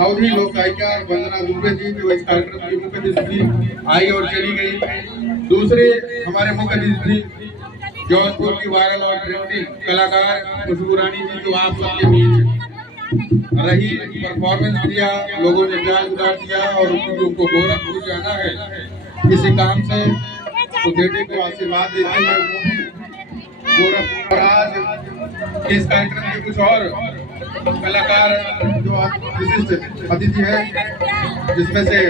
अवधि लोक गायिका वंदना दुबे जी जो इस कार्यक्रम की मुख्य अतिथि आई और चली गई। दूसरे हमारे मुख्य अतिथि जौनपुर की वायरल और ट्रेंडिंग कलाकार खुशबू रानी जी जो आप सबके बीच रही, परफॉर्मेंस दिया, लोगों ने प्यार उतार दिया और उनको गोरखपुर जाना है इसी काम से, तो बेटे को आशीर्वाद देते हुए गोरखपुर। आज इस कार्यक्रम के कुछ और कलाकार जो विशिष्ट अतिथि है, जिसमें से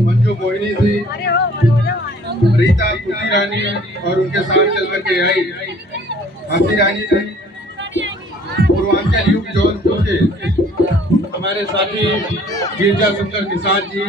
मंजू मोहिनी जी, रीता कुटी रानी और उनके साथ चल करके आई हंसी रानी जी, पूर्वांचल युग जौनपुर के हमारे साथी गिरजा सुंदर निषाद जी,